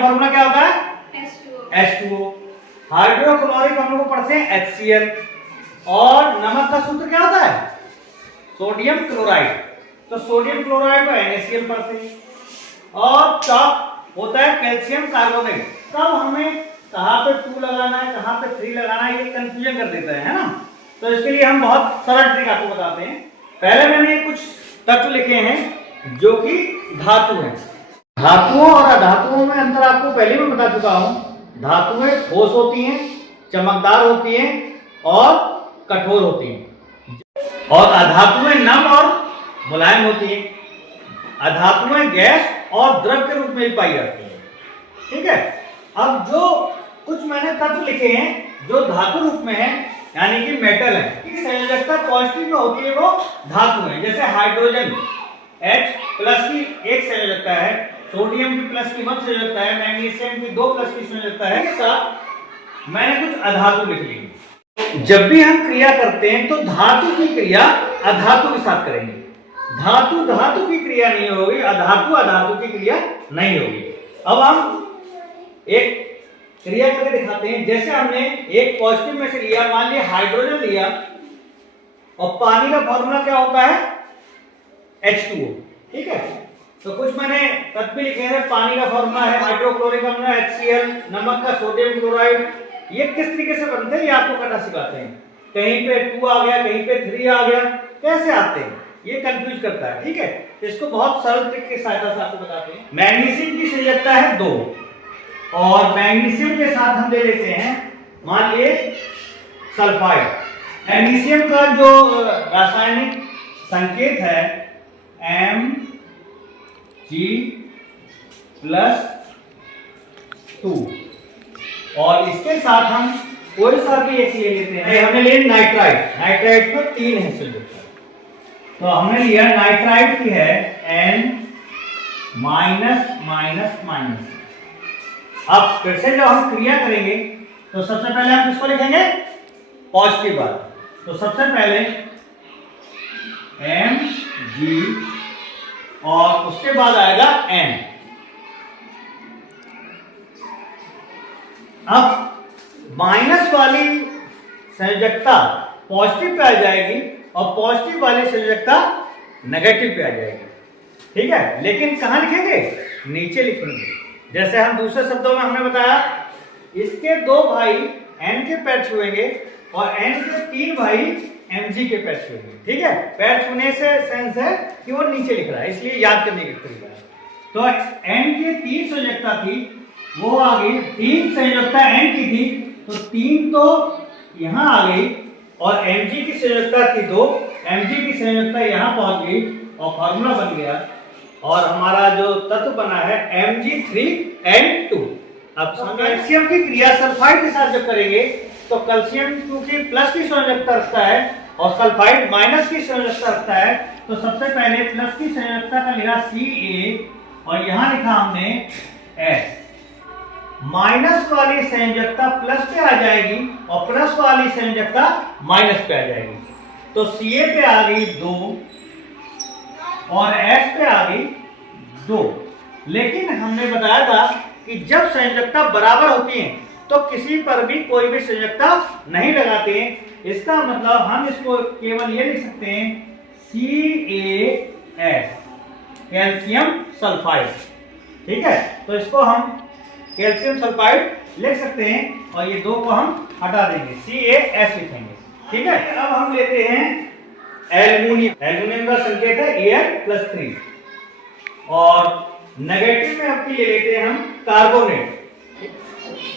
Formula क्या होता है? H2O। H2O। हाइड्रोक्लोरिक हम लोग पढ़ते हैं HCl। और नमक का सूत्र क्या होता है? Sodium chloride. तो सोडियम क्लोराइड को NaCl पढ़ते हैं। और चॉक होता है कैल्शियम कार्बोनेट। तब हमें कहाँ पे 2 लगाना है, कहाँ पे 3 लगाना है, ये कंफ्यूजन कर देता है ना। तो इसके लिए हम बहुत सरल ट्रिक आपको बताते हैं। पहले मैंने कुछ तत्व लिखे हैं जो कि धातु हैं। धातुओं और अधातुओं में अंतर आपको पहले भी बता चुका हूं। धातुएं ठोस होती हैं, चमकदार होती हैं और कठोर होती हैं। और अधातुएं नम और मुलायम होती हैं। अधातुएं गैस और द्रव के रूप में पाई जाती हैं। ठीक है। अब जो कुछ मैंने तत्व लिखे हैं जो धातु रूप में है, यानी कि मेटल है, की संयोजकता पॉजिटिव में होती है, वो धातु है। जैसे हाइड्रोजन H प्लस की एक संयोजकता है, सोडियम की प्लस की 1 संयोजकता है, मैग्नीशियम की 2 प्लस की संयोजकता है। इसके साथ मैंने कुछ अधातु लिख ली। जब भी हम क्रिया करते हैं तो धातु की क्रिया अधातु के साथ करेंगे। धातु धातु की क्रिया नहीं होगी, अधातु अधातु की क्रिया नहीं होगी। अब हम एक क्रिया करके दिखाते हैं। जैसे हमने एक पॉजिटिव में से लिया, मान लिया हाइड्रोजन लिया, और पानी का फॉर्मूला क्या होता है? H2O। ठीक है। तो कुछ मैंने तत्व लिखे हैं। पानी का फॉर्मूला है हाइड्रोक्लोरिक अम्ल HCl, नमक का सोडियम क्लोराइड। ये किस तरीके से बनते हैं ये आपको करना सिखाते हैं। कहीं पे 2 आ गया, कहीं पे 3 आ गया, कैसे आते हैं ये कंफ्यूज करता है। ठीक है। इसको बहुत सरल ट्रिक की सहायता से आपको बताते हैं। मैग्नीशियम की संयोजकता है 2, और मैग्नीशियम के साथ हम ले लेते हैं, मान लिए सल्फाइड। मैग्नीशियम का जो रासायनिक संकेत है Mg+2, और इसके साथ हम कोई सा भी एक ले लेते हैं। हमने लिए नाइट्राइड। नाइट्राइड में 3 है संयोजकता, तो हमने लिया नाइट्राइड की है N-। अब फिर से जब हम क्रिया करेंगे तो सबसे पहले हम किसको लिखेंगे? पॉजिटिव वाला। तो सबसे पहले Mg और उसके बाद आएगा N। अब माइनस वाली संयोजकता पॉजिटिव पे आ जाएगी और पॉजिटिव वाली संयोजकता नेगेटिव पे आ जाएगी। ठीक है। लेकिन कहां लिखेंगे? नीचे लिखेंगे। जैसे हम दूसरे शब्दों में हमने बताया, इसके 2 भाई N के पैर छुएंगे और N के 3 भाई Mg के पैर छुएंगे। ठीक है। पैर छूने से सेंस है कि वो नीचे लिख रहा है, इसलिए याद करने की तरीका है। तो N के 3 संयोजकता थी, वो आ गई। 3 संयोजकता N की थी, तो 3 तो यहां आ गई, और Mg की संयोजकता थी 2, Mg की संयोजकता यहां पहुंच गई और फॉर्मूला बन गया। और हमारा जो तत्व बना है Mg3N2। अब कैल्शियम की क्रिया सल्फाइड के साथ जब करेंगे तो कैल्शियम क्योंकि प्लस की संयोजकता रखता है और सल्फाइड माइनस की संयोजकता रखता है, तो सबसे पहले प्लस की संयोजकता का लिखा Ca और यहां लिखा हमने S। माइनस वाली संयोजकता प्लस पे आ जाएगी और प्लस वाली संयोजकता माइनस पे आ जाएगी। तो Ca पे आ गई 2 और S पे आ गई 2। लेकिन हमने बताया था कि जब संयोजकता बराबर होती है तो किसी पर भी कोई भी संयोजकता नहीं लगाते हैं। इसका मतलब हम इसको केवल ये लिख सकते हैं CaS, कैल्शियम सल्फाइड। ठीक है। तो इसको हम कैल्शियम सल्फाइड लिख सकते हैं और ये 2 को हम हटा देंगे, CaS लिखेंगे। ठीक है। अब हम लेते हैं एल्युमिनियम। एल्युमिनियम का संकेत है Al+3, और नेगेटिव में आपकी ले लेते हैं हम कार्बोनेट।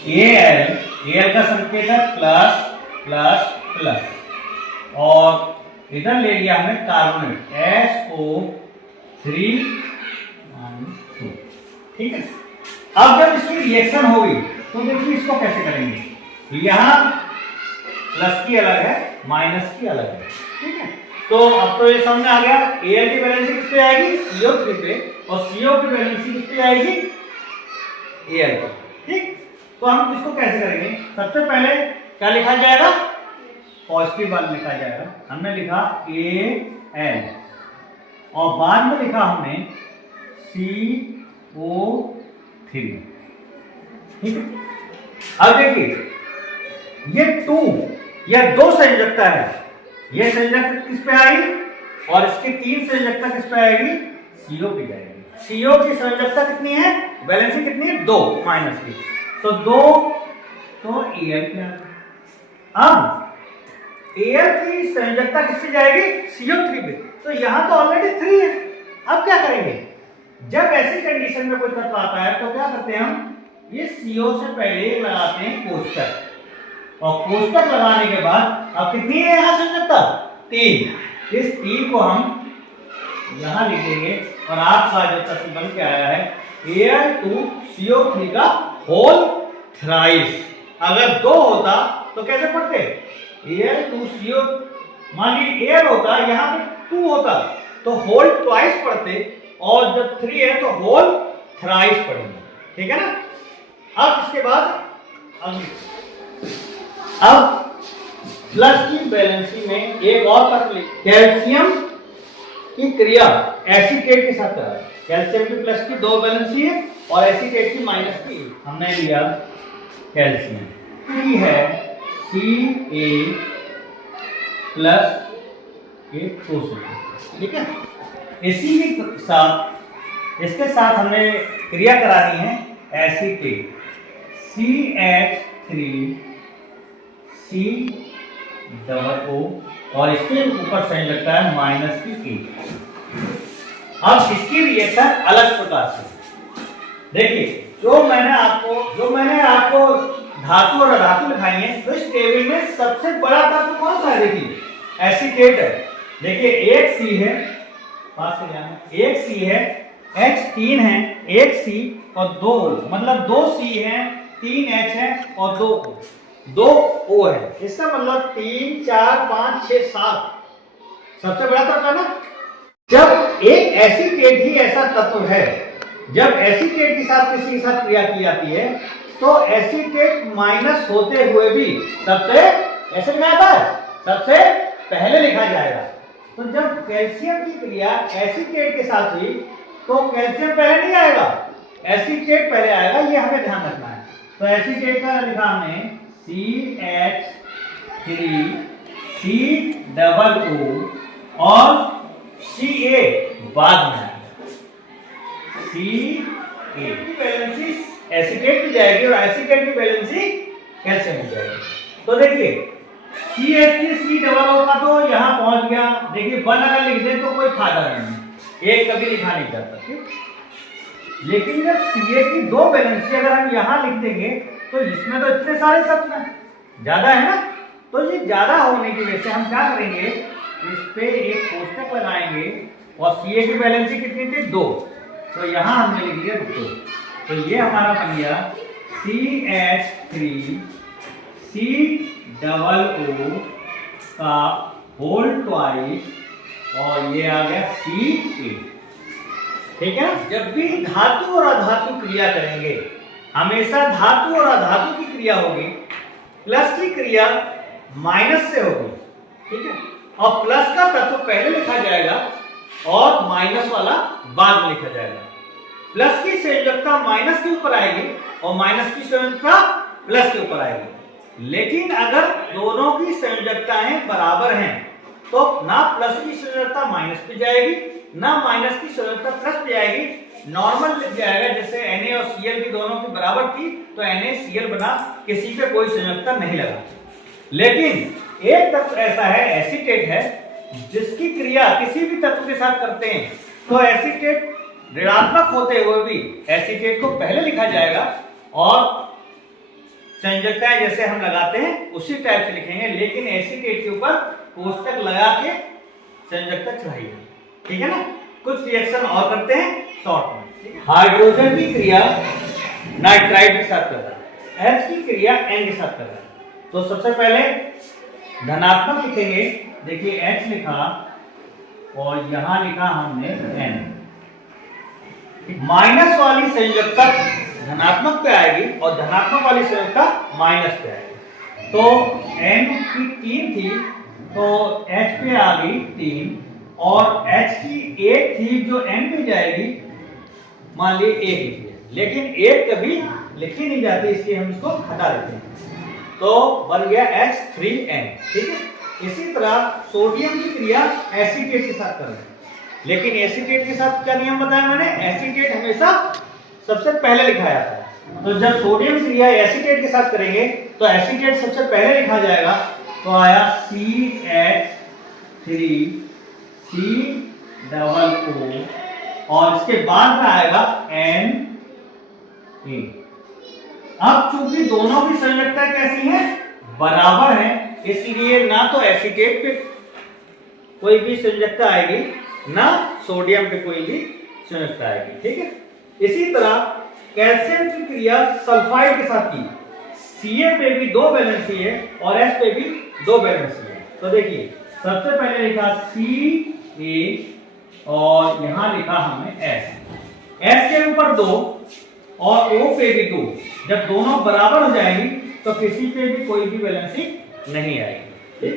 Al का संकेत है प्लस प्लस प्लस, और इधर ले लिया हमने कार्बोनेट SO3 2। ठीक है। अब जब इसकी रिएक्शन होगी तो देखिए इसको कैसे करेंगे। यहां प्लस की अलग है, माइनस की अलग है। ठीक है। तो अब तो ये समझ में आ गया। Al की वैलेंसी किस पे आएगी? CO3 पे, और CO की वैलेंसी किस पे आएगी? Al पे। ठीक। तो हम इसको कैसे करेंगे? सबसे पहले क्या लिखा जाएगा? पॉजिटिव वाला लिखा जाएगा। हमने लिखा Al और बाद में लिखा हमने CO3। ठीक है। अब देखिए ये 2 या 2 संयोजकता है, ये संयोजकता किस पे आएगी और इसकी 3 संयोजकता किस पे आएगी, CO पे जाएगी। CO की संयोजकता कितनी है, वैलेंसी कितनी है, 2 माइनस की, तो 2 तो Al पे आ गया। अब Al की संयोजकता किस पे जाएगी, CO3 पे, तो यहां तो ऑलरेडी 3 है। अब क्या करेंगे, जब ऐसी कंडीशन में कोई तत्व आता है तो क्या करते हैं हम, ये CO से पहले लगाते हैं कोष्टक, और कोष्टक लगाने के बाद अब कितनी है यहां संयोजकता, 3। इस 3 को हम यहां लिखेंगे और आपका जो तत्व बन के आया है Al2CO3 का होल थ्राइस। अगर 2 होता तो कैसे पढ़ते, Al2CO, मान लीजिए Al होता, यहाँ पे 2 होता तो होल ट्वाइस पढ़ते, और जब 3 है तो होल थ्राइस पढ़ेंगे, ठीक है ना। अब इसके बाद अब प्लस की बैलेंसी में एक और तत्व, कैल्शियम की क्रिया एसीटेट के साथ करा। कैल्शियम की प्लस की 2 बैलेंसी है और एसीटेट की माइनस की। हमने लिया कैल्शियम की है Ca प्लस एक कोशिका, ठीक है। इसी के साथ, इसके साथ हमें क्रिया करानी है एसीटेट CH3COO, और इसके ऊपर संयोजकता है माइनस की 1। अब इसकी रिएक्शन अलग प्रकार से देखिए, जो मैंने आपको धातु और अधातु लिखाई है, तो इस टेबल में सबसे बड़ा तत्व कौन सा है, देखिए एसीटेट है। देखिए एक C है, पास से जाना, एक C है, H3 है, एक C और 2 O, मतलब 2 C है, 3 H है और 2 O है। इसका मतलब 3 4 5 6 7 सबसे बड़ा तत्व है ना। जब एक एसीटेट ही ऐसा तत्व है, जब एसीटेट के साथ किसी के साथ क्रिया की जाती है तो एसीटेट माइनस होते हुए भी सबसे ऐसे लिखा जाता है, सबसे पहले लिखा जाएगा। तो जब कैल्शियम की क्रिया एसीटेट के साथ हुई तो कैल्शियम पहले नहीं आएगा, एसीटेट पहले आएगा, ये हमें ध्यान रखना है। तो एसीटेट का लिखा हमने CH3COO और Ca बाद में आएगा, Ca की बैलेंसी एसीटेट की जाएगी और एसीटेट की बैलेंसी कैल्शियम की जाएगी। तो देखिए CH3COO का तो यहाँ पहुंच गया। देखिए 1 अगर लिख दें तो कोई फायदा नहीं, एक कभी लिखा नहीं जाता, ठीक। लेकिन जब Ca की 2 बैलेंसी अगर हम यहाँ लिख देंगे तो इसमें तो इतने सारे तत्व हैं, ज्यादा है ना। तो ये ज्यादा होने की वजह से हम क्या करेंगे, इस पे एक कोष्टक लगाएंगे और Ca की बैलेंसी कितनी थी, 2, तो यहाँ हमने लिख दिया 2। तो ये हमारा बन गया CH3COO का होल ट्वाइस और ये आ गया Ca, ठीक है। जब भी धातु और अधातु क्रिया करेंगे, हमेशा धातु और अधातु की क्रिया होगी, प्लस की क्रिया माइनस से होगी, ठीक है। और प्लस का तत्व पहले लिखा जाएगा और माइनस वाला बाद में लिखा जाएगा। प्लस की संयोजकता माइनस के ऊपर आएगी और माइनस की संयोजकता प्लस के ऊपर आएगी। लेकिन अगर दोनों की संयोजकताएं बराबर हैं तो ना प्लस की संयोजकता माइनस पे जाएगी, ना माइनस की संयोजकता प्लस पे जाएगी। नॉर्मल लिख जाएगा, जैसे Na और Cl की दोनों की बराबर थी तो NaCl बना, किसी पे कोई संयोजकता नहीं लगा। लेकिन एक तत्व ऐसा है, एसीटेट है, जिसकी क्रिया किसी भी तत्व के साथ करते हैं तो एसीटेट ऋणात्मक होते हुए भी एसीटेट को पहले लिखा जाएगा और संयोजकताएं जैसे हम लगाते हैं उसी टाइप से लिखेंगे, लेकिन एसीटेट के ऊपर कोष्टक लगा के संयोजकता चढ़ाइए, ठीक है ना। कुछ रिएक्शन और करते हैं शॉर्ट में। हाइड्रोजन की क्रिया नाइट्राइड के साथ कर रहा है, H की क्रिया N के साथ कर रहा है। तो सबसे पहले धनात्मक लिखेंगे, देखिए H लिखा और यहां लिखा हमने N। माइनस वाली संयोजकता धनात्मक पे आएगी और धनात्मक वाली संयोजकता माइनस पे आएगी। तो N की 3 थी तो H पे आ गई 3 और H की 1 थी जो N पे जाएगी, मान ली 1 लिखिए, लेकिन 1 कभी लिखी नहीं जाती, इसलिए हम इसको हटा देते हैं। तो बन गया H3N। ठीक है, इसी तरह सोडियम की क्रिया एसीटेट के साथ कर रहे हैं, लेकिन एसीटेट के साथ क्या नियम बताया मैंने, एसीटेट हमेशा सबसे पहले लिखा जाता है। तो जब सोडियम क्रिया एसीटेट के साथ करेंगे तो एसीटेट सबसे पहले लिखा जाएगा, तो आया CH3COO और इसके बाद में आएगा Na। अब चूंकि दोनों की संयोजकता कैसी है, बराबर है, इसलिए ना तो एसीटेट पे कोई भी संयोजकता आएगी, ना सोडियम पे कोई भी संयोजकता आएगी। ठीक है, इसी तरह कैल्शियम की क्रिया सल्फाइड के साथ की, Ca पे भी 2 वैलेंसी है और S पे भी 2 वैलेंसी है। तो देखिए सबसे पहले लिखा Ca और यहां लिखा हमने S के ऊपर 2 और O पे भी 2। जब दोनों बराबर हो जाएंगी तो किसी पे भी कोई भी वैलेंसी नहीं आएगी। ठीक,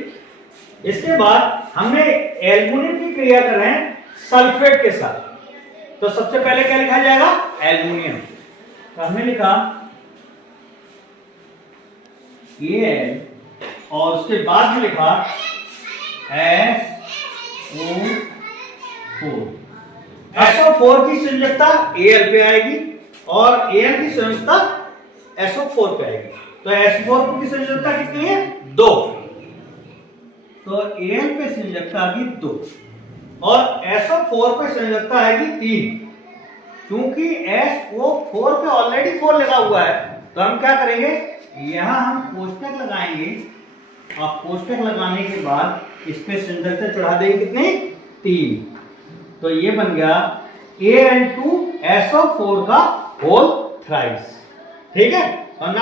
इसके बाद हमने एल्युमिनियम की क्रिया कर रहे हैं सल्फेट के साथ, तो सबसे पहले क्या लिखा जाएगा, एल्युमिनियम। तो हमने लिखा Al और उसके बाद में लिखा SO4। SO4 की संयोजकता Al पे आएगी और Al की संयोजकता SO4 पे आएगी। तो SO4 की संयोजकता कितनी है, 2। तो Al पे संयोजकता आ गई 2 और SO4 पे संयोजकता आएगी 3। क्योंकि SO4 पे ऑलरेडी 4 लगा हुआ है, तो हम क्या करेंगे, यहां हम कोष्टक लगाएंगे और कोष्टक लगाने के बाद इस पे संयोजकता चढ़ा देंगे कितनी, 3। तो ये बन गया An2SO4 का होल थ्राइस। ठीक है, और